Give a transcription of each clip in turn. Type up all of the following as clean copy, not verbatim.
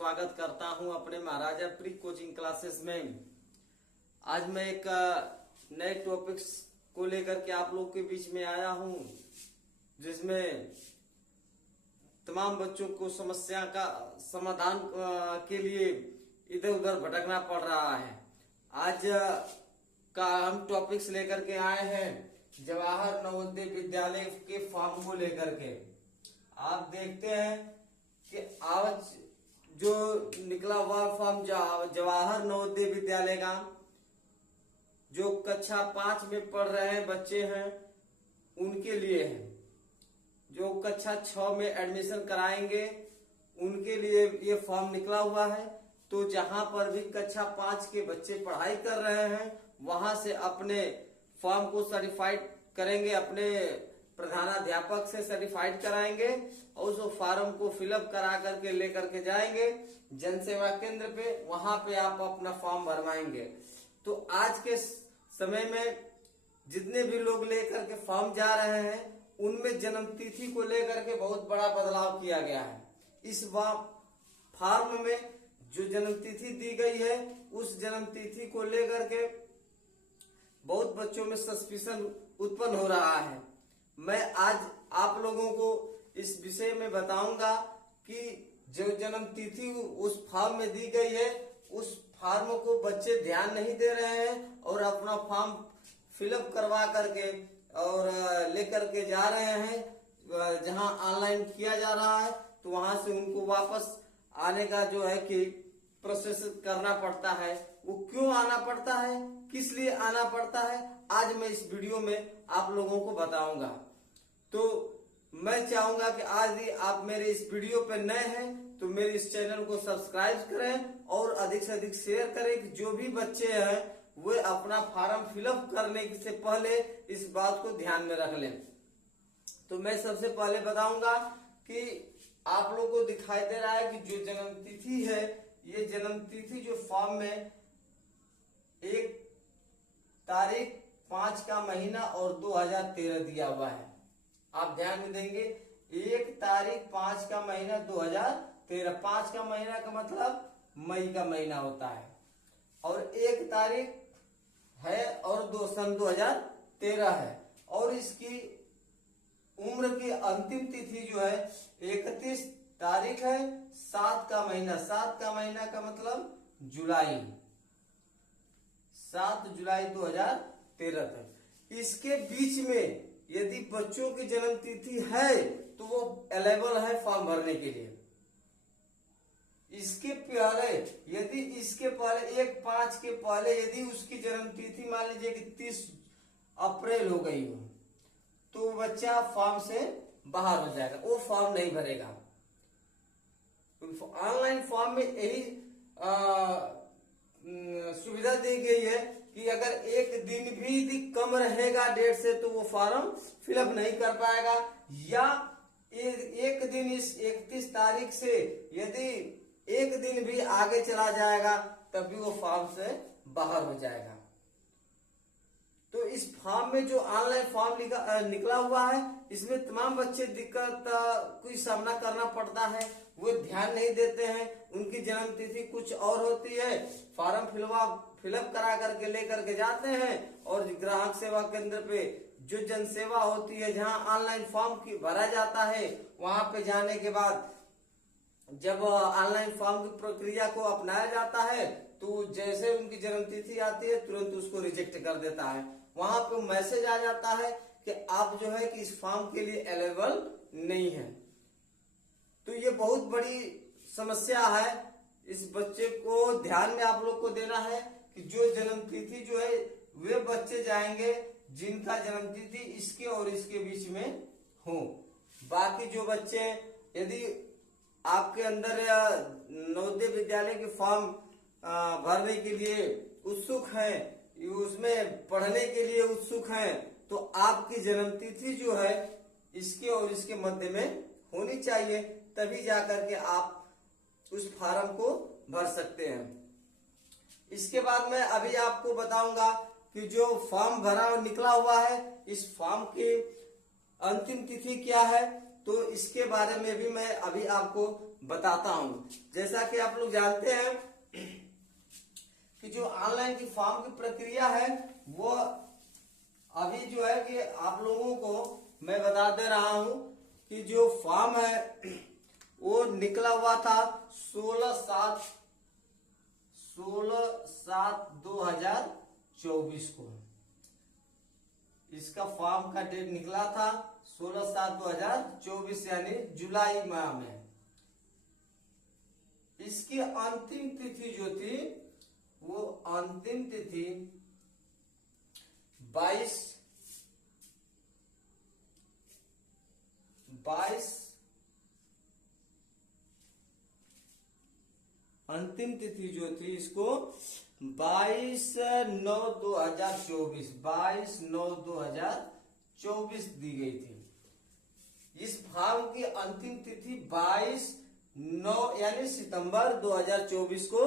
स्वागत करता हूं अपने महाराजा प्री कोचिंग क्लासेस में। आज मैं एक नए टॉपिक्स को लेकर के आप लोग के बीच में आया हूं, जिसमें तमाम बच्चों को समस्या का समाधान के लिए इधर उधर भटकना पड़ रहा है। आज का हम टॉपिक्स लेकर के आए हैं जवाहर नवोदय विद्यालय के फॉर्म को लेकर के। आप देखते हैं कि आज जो निकला हुआ फॉर्म जवाहर नवोदय विद्यालय का, जो कक्षा 5 में पढ़ रहे हैं बच्चे हैं उनके लिए है। जो कक्षा 6 में एडमिशन कराएंगे उनके लिए ये फॉर्म निकला हुआ है। तो जहां पर भी कक्षा 5 के बच्चे पढ़ाई कर रहे हैं वहां से अपने फॉर्म को सर्टिफाइड करेंगे, अपने प्रधानाध्यापक से सर्टिफाइड कराएंगे और उस फॉर्म को फिलअप करा करके लेकर के जाएंगे जन सेवा केंद्र पे। वहां पे आप अपना फॉर्म भरवाएंगे। तो आज के समय में जितने भी लोग लेकर के फॉर्म जा रहे हैं उनमें जन्म तिथि को लेकर के बहुत बड़ा बदलाव किया गया है। इस फॉर्म में जो जन्म तिथि दी गई है उस जन्म तिथि को लेकर के बहुत बच्चों में सस्पिशन उत्पन्न हो रहा है। मैं आज आप लोगों को इस विषय में बताऊंगा कि जो जन्म तिथि उस फॉर्म में दी गई है उस फॉर्म को बच्चे ध्यान नहीं दे रहे हैं और अपना फॉर्म फिलअप करवा करके और लेकर के जा रहे हैं। जहां ऑनलाइन किया जा रहा है तो वहां से उनको वापस आने का जो है कि प्रोसेस करना पड़ता है। वो क्यों आना पड़ता है, किस लिए आना पड़ता है, आज मैं इस वीडियो में आप लोगों को बताऊंगा। तो मैं चाहूंगा कि आज ही आप मेरे इस वीडियो पे नए हैं तो मेरे इस चैनल को सब्सक्राइब करें और अधिक से अधिक शेयर करें कि जो भी बच्चे हैं वे अपना फॉर्म फिलअप करने से पहले इस बात को ध्यान में रख लें। तो मैं सबसे पहले बताऊंगा कि आप लोगों को दिखाई दे रहा है कि जो जन्म तिथि है, ये जन्म तिथि जो फॉर्म में 1 तारीख 5 का महीना और 2013 दिया हुआ है। आप ध्यान में देंगे 1 तारीख 5 का महीना 2013। 5 का महीना का मतलब मई का महीना होता है और 1 तारीख है और 2 सन 2013 है। और इसकी उम्र की अंतिम तिथि जो है 31 तारीख है 7 का महीना। 7 का महीना का मतलब जुलाई, 7 जुलाई 2013 तक। इसके बीच में यदि बच्चों की जन्म तिथि है तो वो अवेलेबल है फॉर्म भरने के लिए। इसके पहले यदि इसके पहले 1/5 के पहले यदि उसकी जन्म तिथि मान लीजिए कि 30 अप्रैल हो गई हो तो बच्चा फॉर्म से बाहर हो जाएगा, वो फॉर्म नहीं भरेगा। ऑनलाइन फॉर्म में यही सुविधा दी गई है कि अगर एक दिन भी कम रहेगा डेट से तो वो फॉर्म फिलअप नहीं कर पाएगा, या एक दिन इस 31 तारीख से यदि एक दिन भी आगे चला जाएगा तब भी वो फॉर्म से बाहर हो जाएगा। तो इस फॉर्म में जो ऑनलाइन फॉर्म निकला हुआ है इसमें तमाम बच्चे दिक्कत कोई सामना करना पड़ता है। वो ध्यान नहीं देते हैं, उनकी जन्म तिथि कुछ और होती है, फॉर्म फिलअप करा करके लेकर के जाते हैं और ग्राहक सेवा केंद्र पे जो जन सेवा होती है जहां ऑनलाइन फॉर्म भरा जाता है वहां पे जाने के बाद जब ऑनलाइन फॉर्म की प्रक्रिया को अपनाया जाता है तो जैसे उनकी जन्म तिथि आती है तुरंत उसको रिजेक्ट कर देता है। वहां पे मैसेज आ जाता है कि आप जो है कि इस फॉर्म के लिए अवेलेबल नहीं है। तो ये बहुत बड़ी समस्या है। इस बच्चे को ध्यान में आप लोग को देना है कि जो जन्म तिथि जो है वे बच्चे जाएंगे जिनका जन्म तिथि इसके और इसके बीच में हो। बाकी जो बच्चे यदि आपके अंदर नवोदय विद्यालय के फॉर्म भरने के लिए उत्सुक हैं, उसमें पढ़ने के लिए उत्सुक हैं, तो आपकी जन्म तिथि जो है इसके और इसके मध्य में होनी चाहिए, तभी जाकर के आप उस फॉर्म को भर सकते हैं। इसके बाद मैं अभी आपको बताऊंगा कि जो फॉर्म भरा और निकला हुआ है इस फॉर्म की अंतिम तिथि क्या है। तो इसके बारे में भी मैं अभी आपको बताता हूं। जैसा कि आप लोग जानते हैं कि जो ऑनलाइन की फॉर्म की प्रक्रिया है वो अभी जो है कि आप लोगों को मैं बता दे रहा हूं कि जो फॉर्म है वो निकला हुआ था 16/7/2024 को। इसका फॉर्म का डेट निकला था 16/7/2024 यानी जुलाई माह में। इसकी अंतिम तिथि जो थी वो अंतिम तिथि 22 अंतिम तिथि जो थी इसको 22/9/2024 दी गई थी। इस फॉर्म की अंतिम तिथि 22/9 यानी सितंबर 2024 को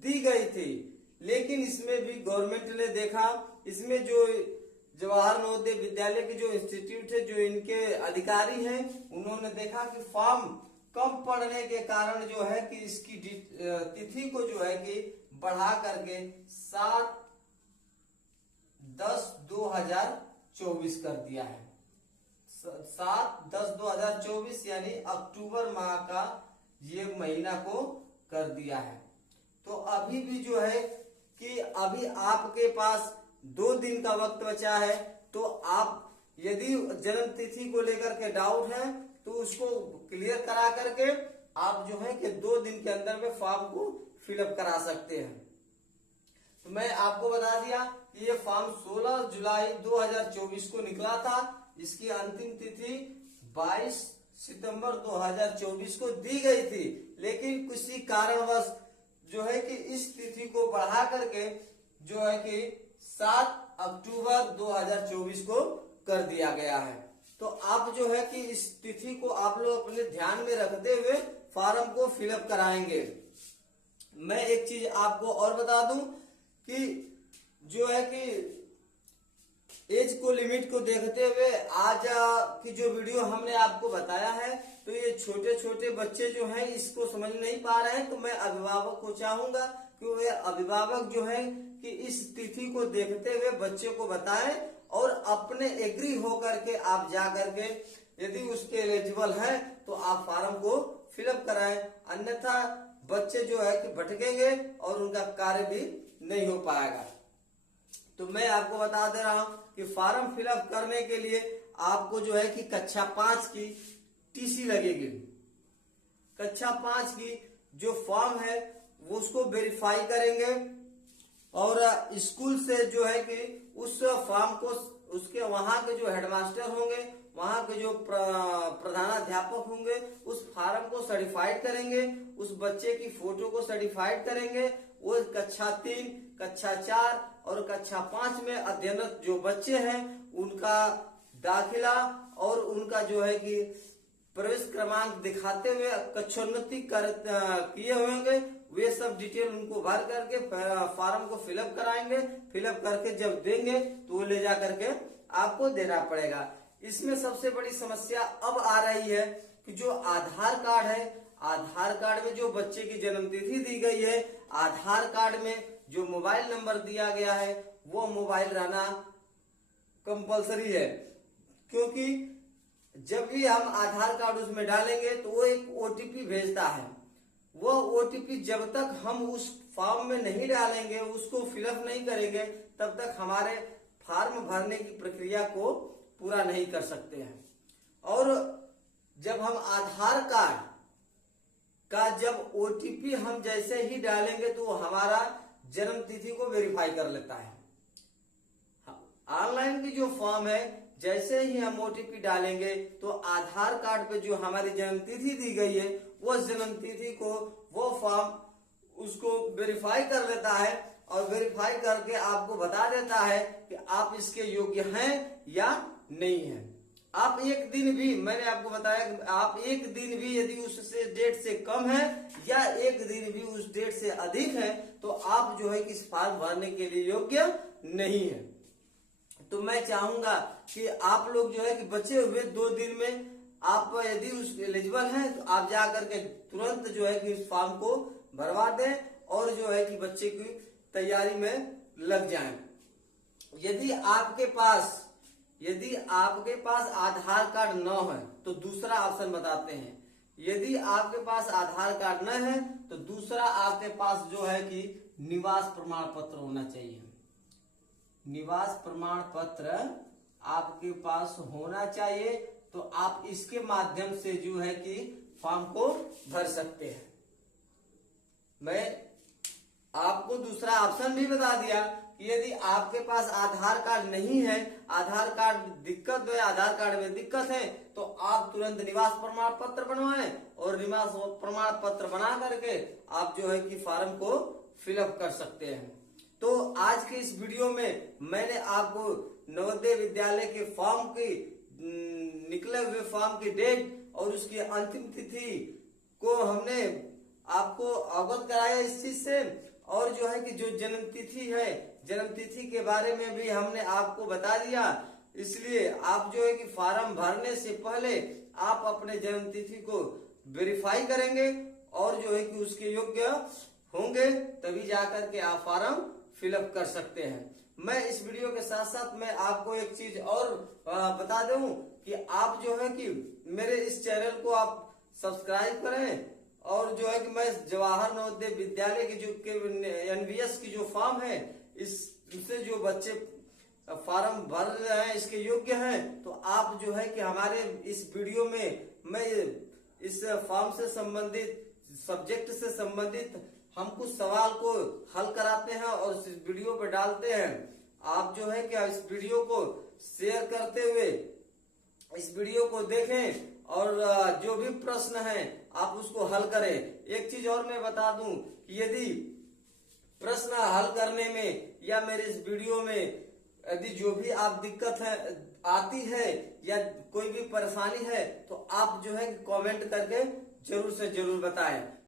दी गई थी। लेकिन इसमें भी गवर्नमेंट ने देखा, इसमें जो जवाहर नवोदय विद्यालय के जो इंस्टीट्यूट है, जो इनके अधिकारी हैं, उन्होंने देखा कि फॉर्म कम पड़ने के कारण जो है कि इसकी तिथि को जो है कि बढ़ा करके 7/10/2024 कर दिया है। 7/10/2024 यानी अक्टूबर माह का ये महीना को कर दिया है। तो अभी भी जो है कि अभी आपके पास 2 दिन का वक्त बचा है। तो आप यदि जन्म तिथि को लेकर के डाउट है तो उसको क्लियर करा करके आप जो है कि 2 दिन के अंदर में फॉर्म को फिलअप करा सकते हैं। तो मैं आपको बता दिया कि ये फॉर्म 16 जुलाई 2024 को निकला था। इसकी अंतिम तिथि 22 सितंबर 2024 को दी गई थी। लेकिन किसी कारणवश जो है कि इस तिथि को बढ़ा करके जो है कि 7 अक्टूबर 2024 को कर दिया गया है। तो आप जो है कि इस तिथि को आप लोग अपने ध्यान में रखते हुए फॉर्म को फिलअप कराएंगे। मैं एक चीज आपको और बता दूं कि जो है कि एज को लिमिट को देखते हुए आज की जो वीडियो हमने आपको बताया है, तो ये छोटे छोटे बच्चे जो हैं इसको समझ नहीं पा रहे हैं। तो मैं अभिभावक को चाहूंगा कि वे अभिभावक जो है कि इस तिथि को देखते हुए बच्चे को बताएं और अपने एग्री होकर के आप जा करके यदि उसके एलिजिबल है तो आप फॉर्म को फिलअप कराएं। अन्यथा बच्चे जो है कि भटकेंगे और उनका कार्य भी नहीं हो पाएगा। तो मैं आपको बता दे रहा हूं कि फॉर्म फिलअप करने के लिए आपको जो है कि कक्षा 5 की टीसी लगेगी। कक्षा 5 की जो फॉर्म है वो उसको वेरीफाई करेंगे और स्कूल से जो है कि उस फॉर्म को उसके वहां के जो हेडमास्टर होंगे, वहां के जो प्रधानाध्यापक होंगे, उस फॉर्म को सर्टिफाइड करेंगे, उस बच्चे की फोटो को सर्टिफाइड करेंगे। वो कक्षा 3, कक्षा 4 और कक्षा 5 में अध्ययनरत जो बच्चे हैं उनका दाखिला और उनका जो है कि प्रवेश क्रमांक दिखाते हुए कक्षोन्नति किए होंगे, वे सब डिटेल उनको भर करके फॉर्म को फिलअप कराएंगे। फिलअप करके जब देंगे तो वो ले जा करके आपको देना पड़ेगा। इसमें सबसे बड़ी समस्या अब आ रही है कि जो आधार कार्ड है, आधार कार्ड में जो बच्चे की जन्म तिथि दी गई है, आधार कार्ड में जो मोबाइल नंबर दिया गया है वो मोबाइल रहना कंपलसरी है। क्योंकि जब भी हम आधार कार्ड उसमें डालेंगे तो वो एक ओटीपी भेजता है। वो ओटीपी जब तक हम उस फॉर्म में नहीं डालेंगे, उसको फिलअप नहीं करेंगे, तब तक हमारे फॉर्म भरने की प्रक्रिया को पूरा नहीं कर सकते हैं। और जब हम आधार कार्ड का जब ओटीपी हम जैसे ही डालेंगे तो हमारा जन्म तिथि को वेरीफाई कर लेता है। ऑनलाइन की जो फॉर्म है, जैसे ही हम ओटीपी डालेंगे तो आधार कार्ड पे जो हमारी जन्म तिथि दी गई है वो जन्म तिथि को वो फॉर्म उसको वेरीफाई कर लेता है और वेरीफाई करके आपको बता देता है कि आप इसके योग्य हैं या नहीं हैं। आप एक दिन भी, मैंने आपको बताया कि आप एक दिन भी यदि उससे डेट से कम है या एक दिन भी उस डेट से अधिक है तो आप जो है कि इस फॉर्म भरने के लिए योग्य नहीं है। तो मैं चाहूंगा कि आप लोग जो है कि बचे हुए 2 दिन में आप यदि उस एलिजिबल हैं तो आप जा करके तुरंत जो है कि इस फॉर्म को भरवा दें और जो है कि बच्चे की तैयारी में लग जाएं। यदि आपके पास आधार कार्ड न है तो दूसरा ऑप्शन बताते हैं। यदि आपके पास आधार कार्ड न है तो दूसरा आपके पास जो है कि निवास प्रमाण पत्र होना चाहिए। निवास प्रमाण पत्र आपके पास होना चाहिए, तो आप इसके माध्यम से जो है कि फॉर्म को भर सकते हैं। मैं आपको दूसरा ऑप्शन भी बता दिया कि यदि आपके पास आधार कार्ड नहीं है, आधार कार्ड दिक्कत है, आधार कार्ड में दिक्कत है, तो आप तुरंत निवास प्रमाण पत्र बनवाएं और निवास प्रमाण पत्र बना करके आप जो है कि फॉर्म को फिलअप कर सकते हैं। तो आज के इस वीडियो में मैंने आपको नवोदय विद्यालय के फॉर्म की निकले हुए फॉर्म की डेट और उसकी अंतिम तिथि को हमने आपको अवगत कराया इस चीज से, और जो है कि जो जन्म तिथि है, जन्म तिथि के बारे में भी हमने आपको बता दिया। इसलिए आप जो है कि फॉर्म भरने से पहले आप अपने जन्म तिथि को वेरीफाई करेंगे और जो है कि उसके योग्य होंगे, तभी जाकर के आप फॉर्म फिलअप कर सकते हैं। मैं इस वीडियो के साथ साथ मैं आपको एक चीज और बता दूं कि आप जो है कि मेरे इस चैनल को आप सब्सक्राइब करें, और जो है कि मैं जवाहर नवोदय विद्यालय की जो एनवीएस की जो फॉर्म है, इससे जो बच्चे फॉर्म भर रहे हैं इसके योग्य हैं, तो आप जो है कि हमारे इस वीडियो में मैं इस फॉर्म से संबंधित, सब्जेक्ट से संबंधित हम कुछ सवाल को हल कराते हैं और इस वीडियो पे डालते हैं। आप जो है कि इस वीडियो को शेयर करते हुए इस वीडियो को देखें और जो भी प्रश्न है आप उसको हल करें। एक चीज और मैं बता दूं कि यदि प्रश्न हल करने में या मेरे इस वीडियो में यदि जो भी आप दिक्कत है आती है या कोई भी परेशानी है, तो आप जो है कमेंट करके जरूर से जरूर बताएं।